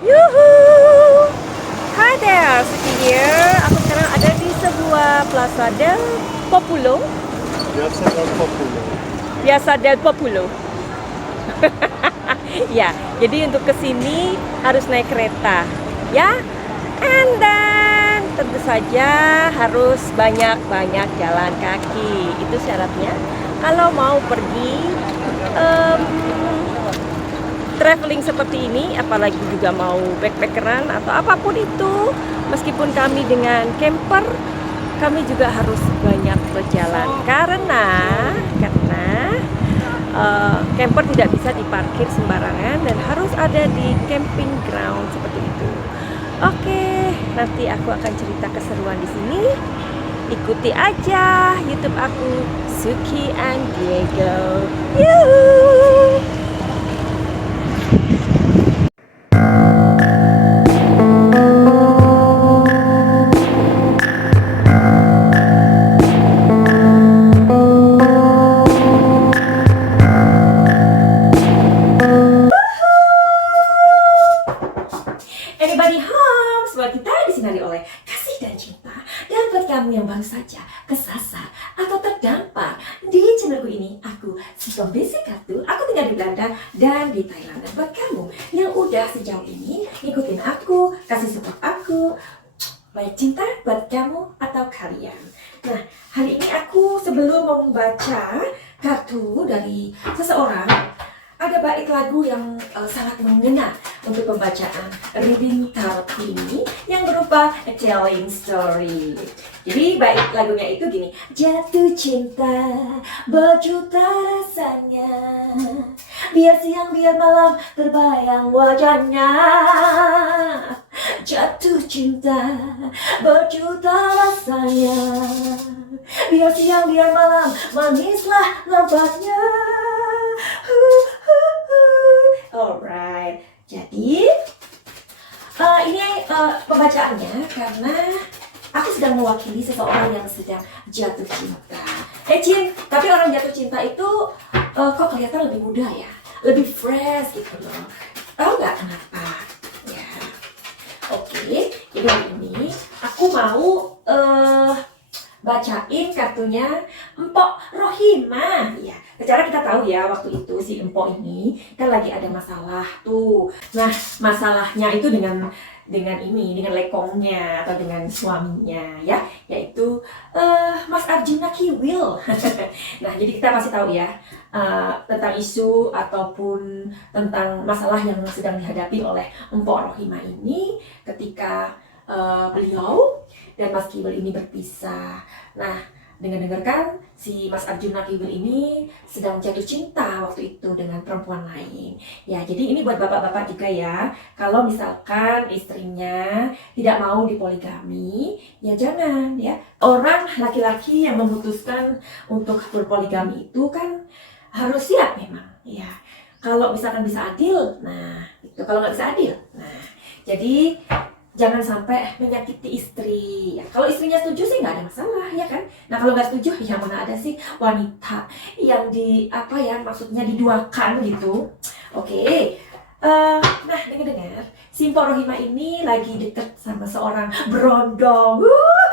Yuhu! Hi there, Suki here. Aku sekarang ada di sebuah Plaza del Populo. Piazza del Popolo. Piazza del Populo. Ya, jadi untuk kesini harus naik kereta, ya. And then tentu saja harus banyak-banyak jalan kaki. Itu syaratnya. Kalau mau pergi traveling seperti ini, apalagi juga mau backpackeran atau apapun itu, meskipun kami dengan camper, kami juga harus banyak berjalan karena camper tidak bisa diparkir sembarangan dan harus ada di camping ground seperti itu. Oke, nanti aku akan cerita keseruan di sini. Ikuti aja YouTube aku, Suki and Diego. Yuhu! Everybody home, semua kita disinari oleh kasih dan cinta. Dan buat kamu yang baru saja kesasar atau terdampar di channelku ini, aku si pembisik kartu, aku tinggal di Belanda dan di Thailand. Dan buat kamu yang udah sejauh ini ikutin aku, kasih support aku, banyak cinta buat kamu atau kalian. Nah, hari ini aku sebelum mau membaca kartu dari seseorang, ada bait lagu yang sangat mengena untuk pembacaan reading tarot ini yang berupa a telling story. Jadi bait lagunya itu gini: jatuh cinta berjuta rasanya, biar siang biar malam terbayang wajahnya. Jatuh cinta berjuta rasanya, biar siang biar malam manislah nampaknya. Alright, jadi ini pembacaannya karena aku sedang mewakili seseorang yang sedang jatuh cinta. Cin, tapi orang jatuh cinta itu kok kelihatan lebih muda ya, lebih fresh gitu loh. Tahu nggak kenapa? Ya, oke. Jadi hari ini aku mau bacain kartunya Empok Rohimah. Ya, secara kita tahu ya waktu itu si Empok ini kan lagi ada masalah tuh. Nah, masalahnya itu dengan lekongnya atau dengan suaminya ya, yaitu Mas Arjuna Kiwil. Nah, jadi kita pasti tahu ya tentang isu ataupun tentang masalah yang sedang dihadapi oleh Empok Rohimah ini ketika beliau dan Mas Kiwil ini berpisah. Nah, dengar-dengar kan si Mas Arjuna Kiwil ini sedang jatuh cinta waktu itu dengan perempuan lain. Ya, jadi ini buat bapak-bapak juga ya. Kalau misalkan istrinya tidak mau dipoligami, ya jangan ya. Orang laki-laki yang memutuskan untuk berpoligami itu kan harus siap memang. Ya, kalau misalkan bisa adil, nah itu kalau nggak bisa adil. Nah, jadi jangan sampai menyakiti istri. Ya, kalau istrinya setuju sih nggak ada masalah ya kan. Nah, kalau nggak setuju, ya mana ada sih wanita yang maksudnya diduakan gitu. Oke. Nah, dengar-dengar si Mpok Rohimah ini lagi deket sama seorang berondong.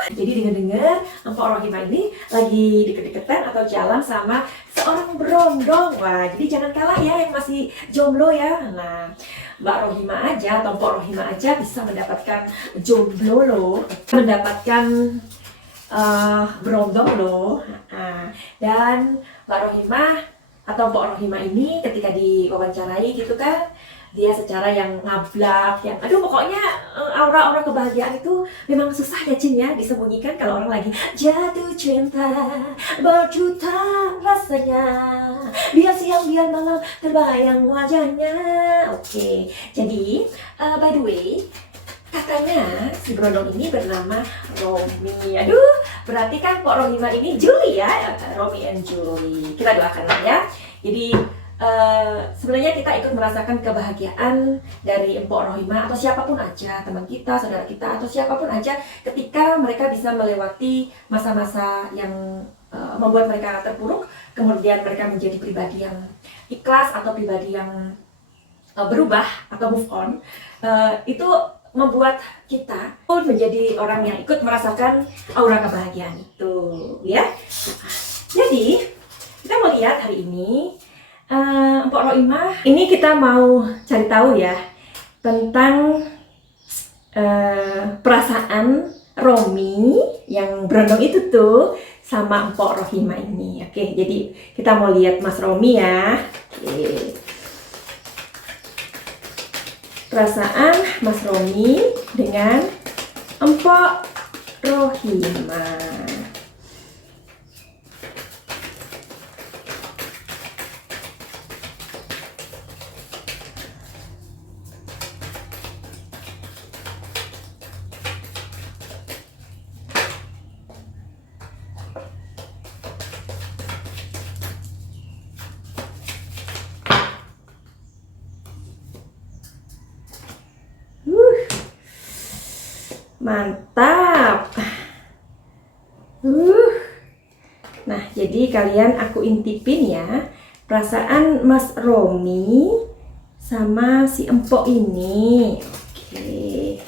Jadi dengar-dengar Mpok Rohimah ini lagi deket-deketan atau jalan sama seorang berondong. Wah, jadi jangan kalah ya yang masih jomblo ya. Nah, Mbak Rohimah aja atau Mpok Rohimah aja bisa mendapatkan jomblo loh, mendapatkan berondong loh. Dan Mbak Rohimah atau Mpok Rohimah ini ketika diwawancarai gitu kan, dia secara yang ngablak, yang aduh pokoknya aura-aura kebahagiaan itu memang susah ya Cin ya disembunyikan kalau orang lagi jatuh cinta berjuta rasanya, biar siang biar malam terbayang wajahnya. Oke, jadi by the way, katanya si berondong ini bernama Romi. Aduh, berarti kan Pok Rohimah ini Juli ya, Romi and Juli. Kita doakan lah ya. Jadi sebenarnya kita ikut merasakan kebahagiaan dari Empok Rohimah atau siapapun aja, teman kita, saudara kita, atau siapapun aja ketika mereka bisa melewati masa-masa yang membuat mereka terpuruk, kemudian mereka menjadi pribadi yang ikhlas atau pribadi yang berubah atau move on, itu membuat kita pun menjadi orang yang ikut merasakan aura kebahagiaan itu, ya. Jadi kita mau lihat hari ini Mpok Roimah. Ini kita mau cari tahu ya tentang perasaan Romi yang berondong itu tuh sama Mpok Rohimah ini. Oke, jadi kita mau lihat Mas Romi ya. Oke. Perasaan Mas Romi dengan Mpok Rohimah. Mantap. Nah, jadi kalian aku intipin ya perasaan Mas Romi sama si Empok ini. Oke.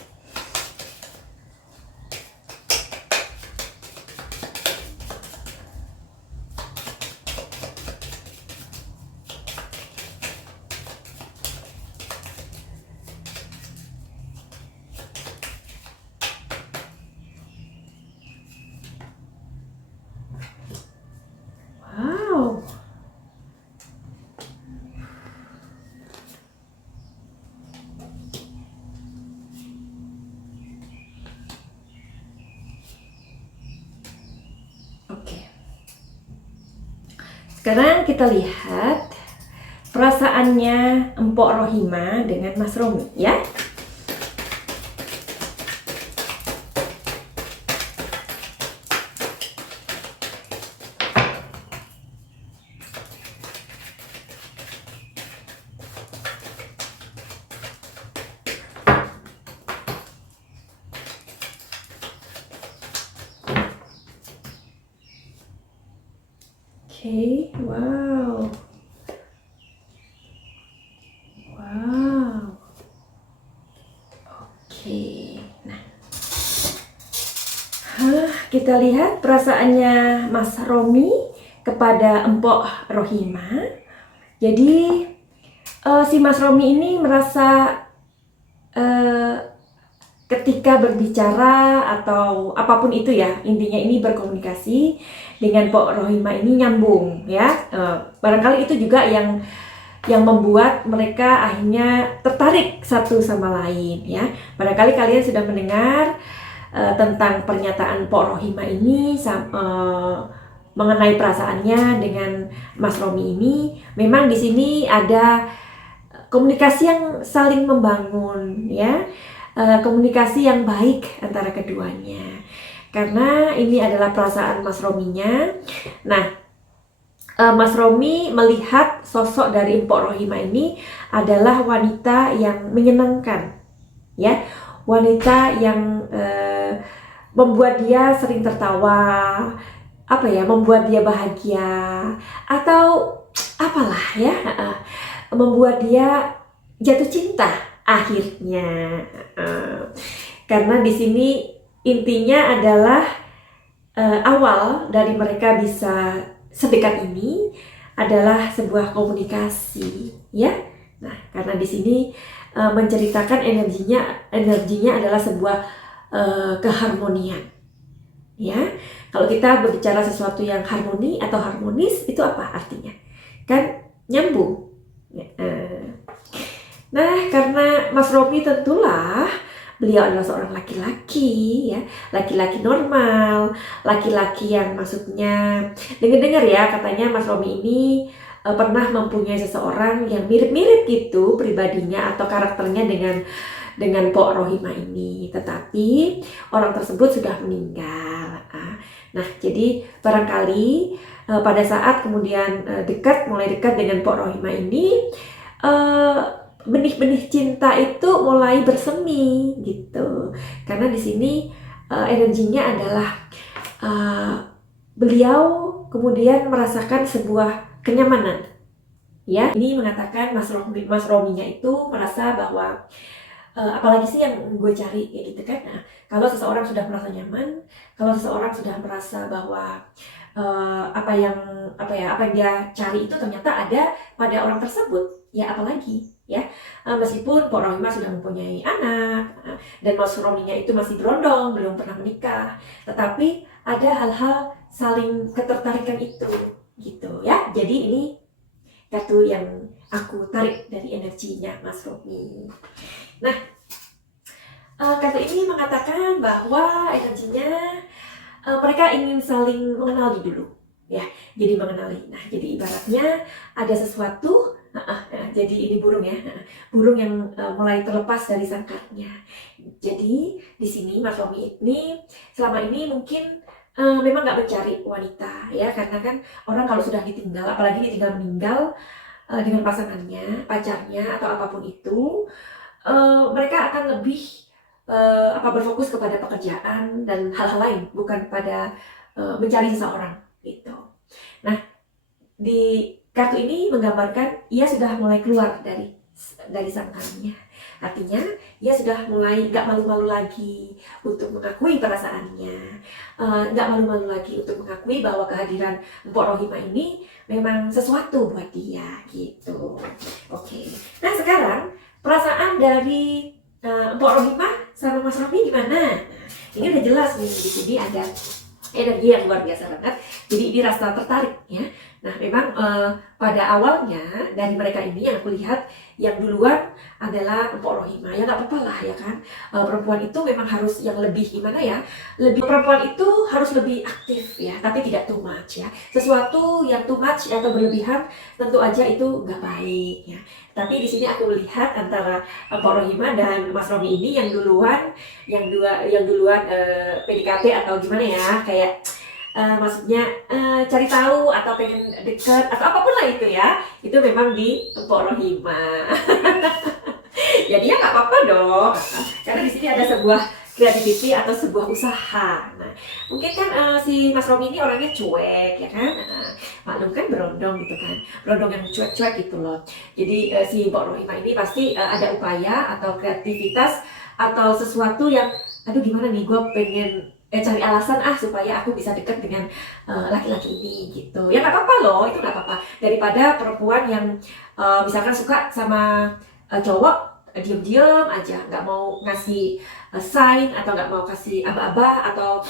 Wow. Oke. Sekarang kita lihat perasaannya Mpok Rohimah dengan Mas Romi ya. Oke, wow. Wow. Oke. Nah. Kita lihat perasaannya Mas Romi kepada Mpok Rohimah. Jadi si Mas Romi ini merasa ketika berbicara atau apapun itu ya, intinya ini berkomunikasi dengan Mpok Rohimah ini nyambung ya. Barangkali itu juga yang membuat mereka akhirnya tertarik satu sama lain ya. Barangkali kalian sudah mendengar tentang pernyataan Mpok Rohimah ini mengenai perasaannya dengan Mas Romi ini. Memang di sini ada komunikasi yang saling membangun ya. Komunikasi yang baik antara keduanya. Karena ini adalah perasaan Mas Rominya. Nah, Mas Romi melihat sosok dari Mpok Rohimah ini adalah wanita yang menyenangkan, ya, wanita yang membuat dia sering tertawa, membuat dia bahagia, atau apalah ya, membuat dia jatuh cinta akhirnya. Karena di sini intinya adalah awal dari mereka bisa sedekat ini adalah sebuah komunikasi, ya. Nah, karena di sini menceritakan energinya adalah sebuah keharmonian, ya. Kalau kita berbicara sesuatu yang harmoni atau harmonis, itu apa artinya? Kan nyambung. Nah, karena Mas Romi tentulah beliau adalah seorang laki-laki ya, laki-laki normal, laki-laki yang maksudnya dengar-dengar ya katanya Mas Romi ini pernah mempunyai seseorang yang mirip-mirip gitu pribadinya atau karakternya dengan Mpok Rohimah ini, tetapi orang tersebut sudah meninggal. Nah, jadi barangkali pada saat kemudian mulai dekat dengan Mpok Rohimah ini, benih-benih cinta itu mulai bersemi gitu. Karena di sini energinya adalah beliau kemudian merasakan sebuah kenyamanan, Ya, ini mengatakan Mas Rominya itu merasa bahwa apalagi sih yang gue cari kayak gitu kan. Nah, kalau seseorang sudah merasa nyaman, kalau seseorang sudah merasa bahwa apa yang dia cari itu ternyata ada pada orang tersebut, ya apalagi ya. Meskipun Pok Rohimah sudah mempunyai anak dan Mas Rominya itu masih berondong, belum pernah menikah, tetapi ada hal-hal saling ketertarikan itu gitu ya. Jadi ini kartu yang aku tarik dari energinya Mas Romi. Nah, kartu ini mengatakan bahwa energinya mereka ingin saling mengenali dulu, ya. Jadi mengenali. Nah, jadi ibaratnya ada sesuatu. Jadi ini burung ya, burung yang mulai terlepas dari sangkarnya. Jadi di sini Mas Romi ini selama ini mungkin memang nggak mencari wanita, ya, karena kan orang kalau sudah ditinggal, apalagi ditinggal meninggal dengan pasangannya, pacarnya atau apapun itu, mereka akan lebih berfokus kepada pekerjaan dan hal-hal lain, bukan pada mencari seseorang gitu. Nah, di kartu ini menggambarkan ia sudah mulai keluar dari sangkarnya. Artinya ia sudah mulai nggak malu-malu lagi untuk mengakui perasaannya, nggak malu-malu lagi untuk mengakui bahwa kehadiran Mpok Rohimah ini memang sesuatu buat dia gitu. Oke. Nah, sekarang perasaan dari Mpok Rohimah sama Mas Romi gimana? Nah, ini udah jelas nih, di sini ada energi yang luar biasa banget. Jadi ini rasa tertarik ya. Nah, memang pada awalnya dari mereka ini yang aku lihat yang duluan adalah Mpok Rohimah. Ya nggak apa-apa lah ya kan. Perempuan itu memang harus yang lebih gimana ya? Perempuan itu harus lebih aktif ya, tapi tidak too much ya. Sesuatu yang too much atau berlebihan tentu aja itu nggak baik ya. Tapi di sini aku melihat antara Mpok Rohimah dan Mas Romi ini yang duluan PDKT atau gimana ya, kayak maksudnya cari tahu atau pengen deket atau apapun lah itu ya, itu memang di Mpok Rohimah. Jadi ya nggak apa-apa dong, karena di sini ada sebuah kreativiti atau sebuah usaha. Nah, mungkin kan si Mas Romi ini orangnya cuek ya kan, maklum kan berondong gitu kan, berondong yang cuek-cuek gitu loh. Jadi si Mpok Rohimah ini pasti ada upaya atau kreativitas atau sesuatu yang, aduh gimana nih, gue pengen cari alasan supaya aku bisa dekat dengan laki-laki ini gitu. Ya nggak apa-apa loh, itu nggak apa-apa. Daripada perempuan yang misalkan suka sama cowok diem-diem aja, nggak mau ngasih sign atau nggak mau kasih aba-aba atau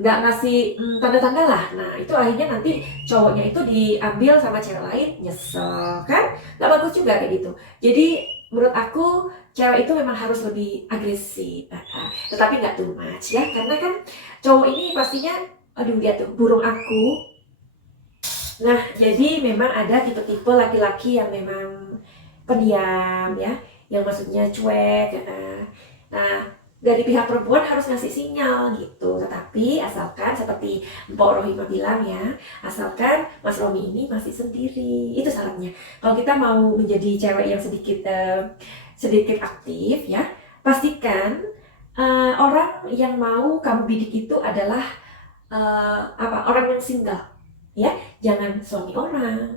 nggak ngasih tanda-tanda lah. Nah itu akhirnya nanti cowoknya itu diambil sama cewek lain, nyesel kan? Nggak bagus juga kayak gitu. Jadi menurut aku cewek itu memang harus lebih agresif, tetapi nggak too much ya, karena kan cowok ini pastinya, aduh dia tuh burung aku. Nah jadi memang ada tipe-tipe laki-laki yang memang pendiam ya, yang maksudnya cuek. Nah dari pihak perempuan harus ngasih sinyal gitu, tetapi asalkan seperti Mpok Rohimah bilang ya, asalkan Mas Romi ini masih sendiri, itu syaratnya. Kalau kita mau menjadi cewek yang sedikit aktif ya, pastikan orang yang mau kamu bidik itu adalah orang yang single ya, jangan suami orang,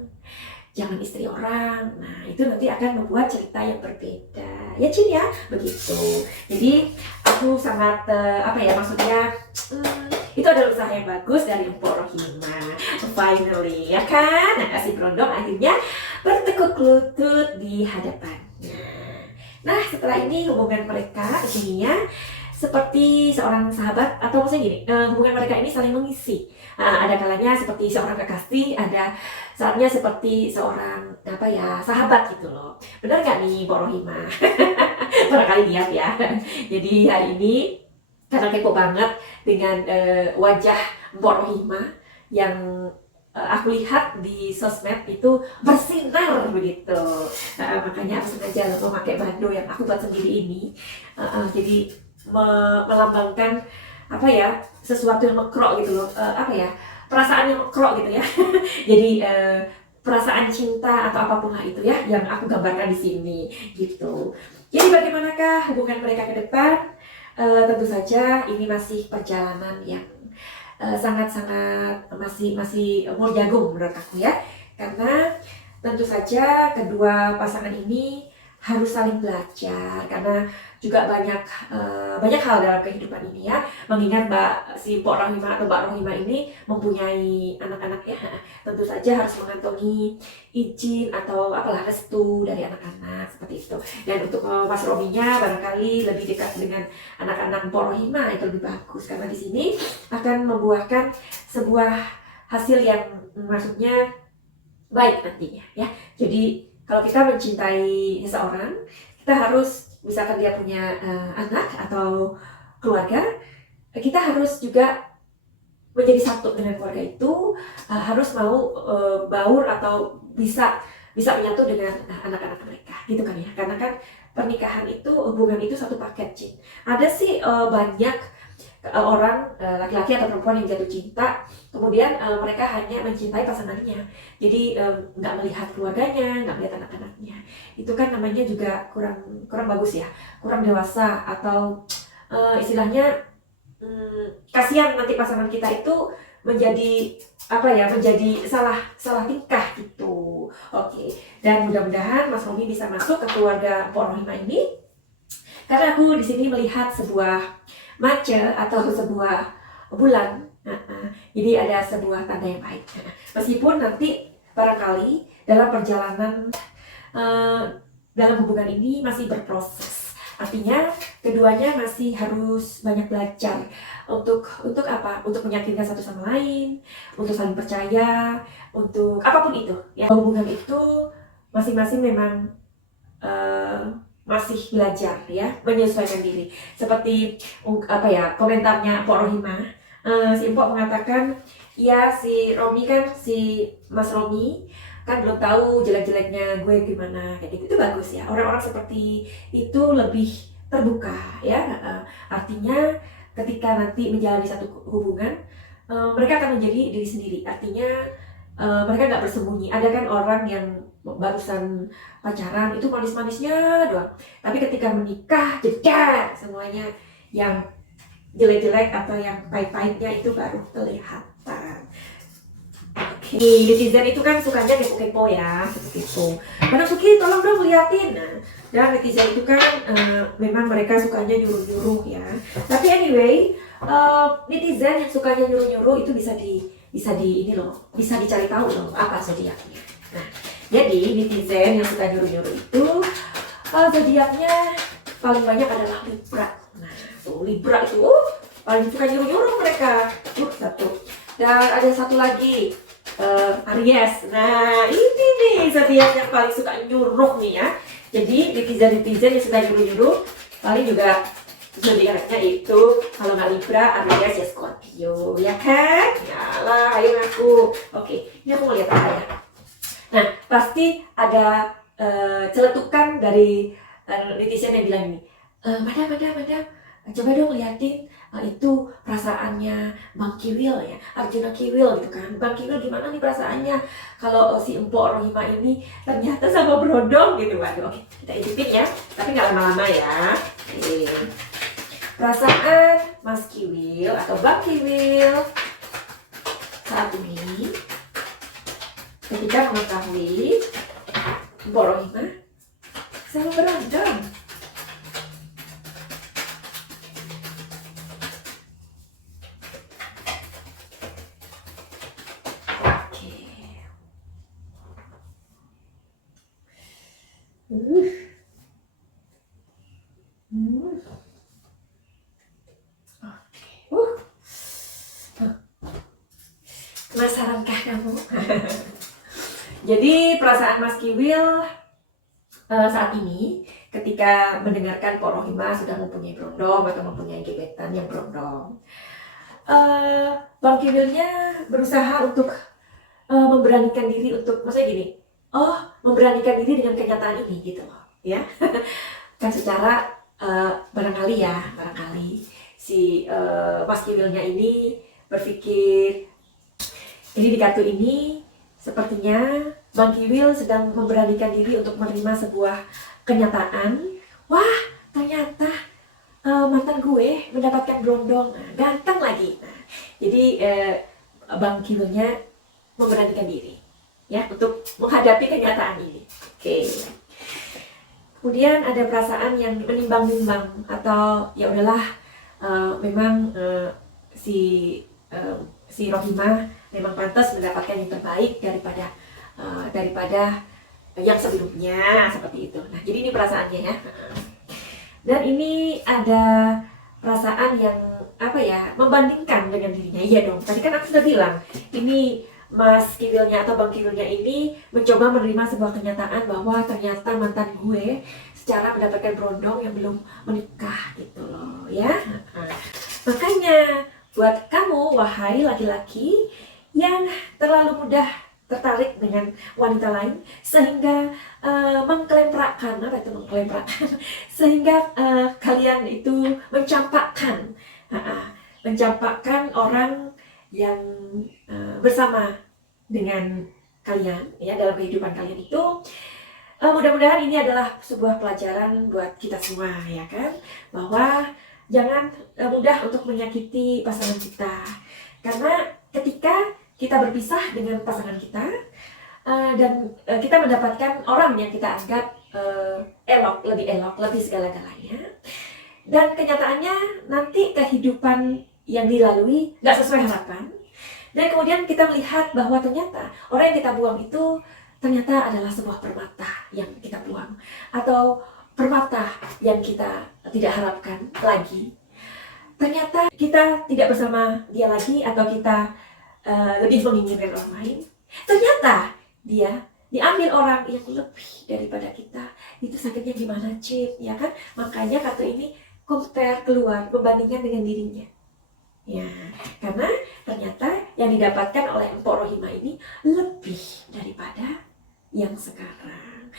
jangan istri orang. Nah itu nanti akan membuat cerita yang berbeda ya Cin ya, begitu. Jadi aku sangat maksudnya itu adalah usaha yang bagus dari Mpok Rohimah finally ya kan. Nah si berondong akhirnya bertekuk lutut di hadapannya. Nah setelah ini hubungan mereka intinya seperti seorang sahabat, atau maksudnya gini, hubungan mereka ini saling mengisi. Ada kalanya seperti seorang kekasih, ada saatnya seperti seorang sahabat gitu loh. Benar nggak nih Mpok Rohimah? Barangkali diam ya. Jadi hari ini karena kepo banget dengan wajah Mpok Rohimah yang aku lihat di sosmed itu bersinar begitu. Makanya aku sengaja memakai bando yang aku buat sendiri ini. Jadi melambangkan sesuatu yang mekrok gitu loh, perasaan yang mekrok gitu ya. Jadi perasaan cinta atau apapun lah itu ya yang aku gambarkan di sini gitu. Jadi bagaimanakah hubungan mereka ke depan? Tentu saja ini masih perjalanan yang sangat-sangat masih umur jagung menurut aku ya, karena tentu saja kedua pasangan ini harus saling belajar karena juga banyak hal dalam kehidupan ini ya. Mengingat si Pok Rohimah atau Mbak Rohimah ini mempunyai anak-anak ya, tentu saja harus mengantongi izin atau apalah restu dari anak-anak seperti itu. Dan untuk Mas Robinya barangkali lebih dekat dengan anak-anak Pok Rohimah itu lebih bagus karena di sini akan membuahkan sebuah hasil yang maksudnya baik nantinya ya. Jadi kalau kita mencintai seseorang, kita harus misalkan dia punya anak atau keluarga, kita harus juga menjadi satu dengan keluarga itu, harus mau baur atau bisa menyatu dengan anak-anak mereka gitu kan ya. Karena kan pernikahan itu, hubungan itu satu paket, Cin. Ada sih banyak orang laki-laki atau perempuan yang jatuh cinta, kemudian mereka hanya mencintai pasangannya, jadi nggak melihat keluarganya, nggak melihat anak-anaknya. Itu kan namanya juga kurang bagus ya, kurang dewasa, atau istilahnya kasihan nanti pasangan kita itu menjadi menjadi salah tingkah gitu. Oke, dan mudah-mudahan Mas Romi bisa masuk ke keluarga Pok Rohimah ini, karena aku di sini melihat sebuah mace atau sebuah bulan. Jadi ada sebuah tanda yang baik. Meskipun nanti barangkali dalam perjalanan dalam hubungan ini masih berproses. Artinya keduanya masih harus banyak belajar untuk apa? Untuk meyakinkan satu sama lain, untuk saling percaya, untuk apapun itu. Ya, hubungan itu masing-masing memang masih belajar ya, menyesuaikan diri. Seperti komentarnya Pok Rohimah, si Empok mengatakan ya si Mas Romi kan belum tahu jelek-jeleknya gue gimana, kayak gitu. Itu bagus ya, orang-orang seperti itu lebih terbuka ya. Artinya ketika nanti menjalani satu hubungan, mereka akan menjadi diri sendiri. Artinya mereka nggak bersembunyi. Ada kan orang yang barusan pacaran itu manis-manisnya doang, tapi ketika menikah jedar semuanya, yang jelek-jelek atau yang pahit-pahitnya itu baru kelihatan. Oke, netizen itu kan sukanya kepo-kepo ya, seperti itu. Kadang Suki tolong dong liatin. Nah, dan netizen itu kan memang mereka sukanya nyuruh-nyuruh ya. Tapi anyway, netizen yang sukanya nyuruh-nyuruh itu bisa dicari tahu loh apa zodiaknya. Nah, jadi netizen yang suka nyuruh-nyuruh itu zodiaknya paling banyak adalah Libra. Nah, tuh Libra itu paling suka nyuruh-nyuruh mereka. Satu. Dan ada satu lagi Aries. Nah, ini nih zodiak yang paling suka nyuruh nih ya. Jadi netizen yang suka nyuruh-nyuruh paling juga zodiaknya itu kalau nggak Libra, Aries ya Scorpio, ya kan? Yalah, ayo ngaku. Oke, ini aku mau lihat apa ya. Nah, pasti ada celetukan dari netizen yang bilang ini, madam, coba dong liatin itu perasaannya Bang Kiwil ya, Arjuna Kiwil gitu kan. Bang Kiwil gimana nih perasaannya kalau si Empok Rohimah ini ternyata sama Brodong gitu. Waduh, oke, kita intipin ya, tapi nggak lama-lama ya. Oke. Perasaan Mas Kiwil atau Bang Kiwil saat ini ketika mengetahui Empok Rohimah sama Brodong. Penasarankah kamu? Jadi perasaan Mas Kiwil saat ini ketika mendengarkan Pok Rohimah sudah mempunyai Brondong atau mempunyai gebetan yang Brondong, Bang Kiwilnya berusaha untuk memberanikan diri untuk, maksudnya gini, memberanikan diri dengan kenyataan ini gitu loh ya. Kan secara barangkali si Mas Kiwilnya ini berpikir, jadi di kartu ini sepertinya Bang Kiwil sedang memberanikan diri untuk menerima sebuah kenyataan. Wah, ternyata mantan gue mendapatkan Brondong, ganteng lagi. Nah, jadi Bang Kiwilnya memberanikan diri ya untuk menghadapi kenyataan ini. Oke. Kemudian ada perasaan yang menimbang-nimbang atau ya udahlah, memang si Rohimah memang pantas mendapatkan yang terbaik daripada yang sebelumnya, seperti itu. Nah, jadi ini perasaannya ya. Dan ini ada perasaan yang membandingkan dengan dirinya. Iya dong, tadi kan aku sudah bilang, ini Mas Kiwilnya atau Bang Kiwilnya ini mencoba menerima sebuah kenyataan bahwa ternyata mantan gue secara mendapatkan berondong yang belum menikah gitu loh ya. Makanya buat kamu wahai laki-laki yang terlalu mudah tertarik dengan wanita lain sehingga mengklemprakkan sehingga kalian itu mencampakkan orang yang bersama dengan kalian ya dalam kehidupan kalian itu. Mudah-mudahan ini adalah sebuah pelajaran buat kita semua ya kan, bahwa jangan mudah untuk menyakiti pasangan kita, karena ketika kita berpisah dengan pasangan kita dan kita mendapatkan orang yang kita anggap lebih elok, lebih segala-galanya, dan kenyataannya nanti kehidupan yang dilalui nggak sesuai harapan, dan kemudian kita melihat bahwa ternyata orang yang kita buang itu ternyata adalah sebuah permata yang kita buang, atau permata yang kita tidak harapkan lagi. Ternyata kita tidak bersama dia lagi, atau kita lebih menginginkan orang lain. Ternyata dia diambil orang yang lebih daripada kita. Itu sakitnya gimana, Cip? Ya kan? Makanya kata ini compare, keluar, membandingkan dengan dirinya. Ya, karena ternyata yang didapatkan oleh Mpok Rohimah ini lebih daripada yang sekarang.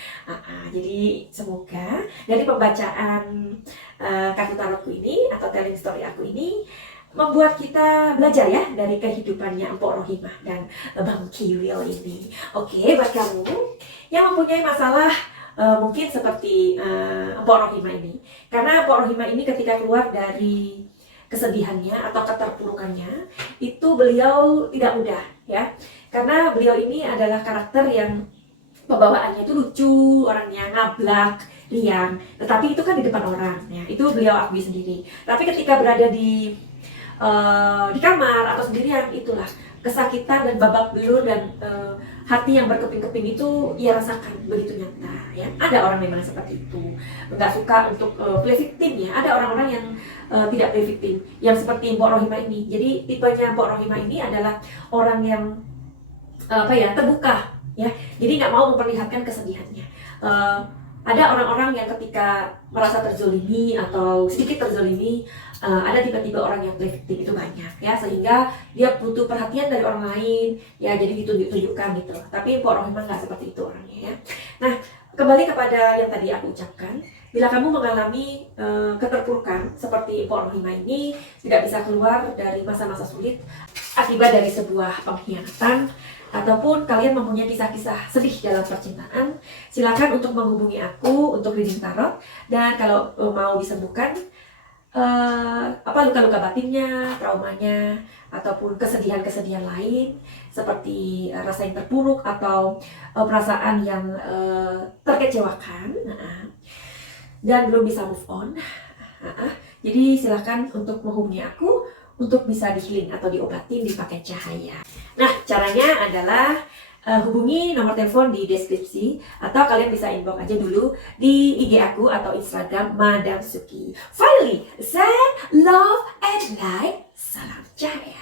Jadi semoga dari pembacaan kartu tarotku ini atau telling story aku ini membuat kita belajar ya dari kehidupannya Mpok Rohimah dan Bang Kiwil ini. Oke, buat kamu yang mempunyai masalah mungkin seperti Mpok Rohimah ini, karena Mpok Rohimah ini ketika keluar dari kesedihannya atau keterpurukannya itu beliau tidak mudah ya, karena beliau ini adalah karakter yang pembawaannya itu lucu, orangnya ngablak, riang, tetapi itu kan di depan orang ya, itu beliau akui sendiri. Tapi ketika berada di kamar atau sendirian, itulah kesakitan dan babak belur dan hati yang berkeping-keping itu ia rasakan begitu nyata ya. Ada orang memang seperti itu, nggak suka untuk play victim ya. Ada orang-orang yang tidak play victim, yang seperti Mpok Rohimah ini. Jadi tipenya Mpok Rohimah ini adalah orang yang terbuka ya, jadi nggak mau memperlihatkan kesedihannya. Ada orang-orang yang ketika merasa terzolimi atau sedikit terzolimi, ada tiba-tiba orang yang play victim, itu banyak ya, sehingga dia butuh perhatian dari orang lain ya, jadi ditunjuk-tunjukkan gitu. Tapi Mpok Rohimah nggak seperti itu orangnya ya. Nah, kembali kepada yang tadi aku ucapkan, bila kamu mengalami keterpurukan seperti Mpok Rohimah ini, tidak bisa keluar dari masa-masa sulit akibat dari sebuah pengkhianatan, ataupun kalian mempunyai kisah-kisah sedih dalam percintaan, silakan untuk menghubungi aku untuk reading tarot. Dan kalau mau disembuhkan luka-luka batinnya, traumanya, ataupun kesedihan-kesedihan lain seperti rasa yang terpuruk atau perasaan yang terkecewakan dan belum bisa move on, jadi silakan untuk menghubungi aku untuk bisa di-healing atau diobatin dipakai cahaya. Nah, caranya adalah hubungi nomor telepon di deskripsi, atau kalian bisa inbox aja dulu di IG aku atau Instagram Madam Suki. Finally, send love and light. Salam cahaya.